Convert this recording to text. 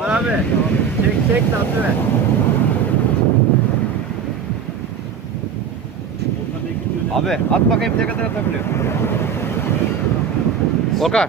Var abi. Çek tatlı ver. Abi at bakayım ne kadar atabiliyor. Volkan.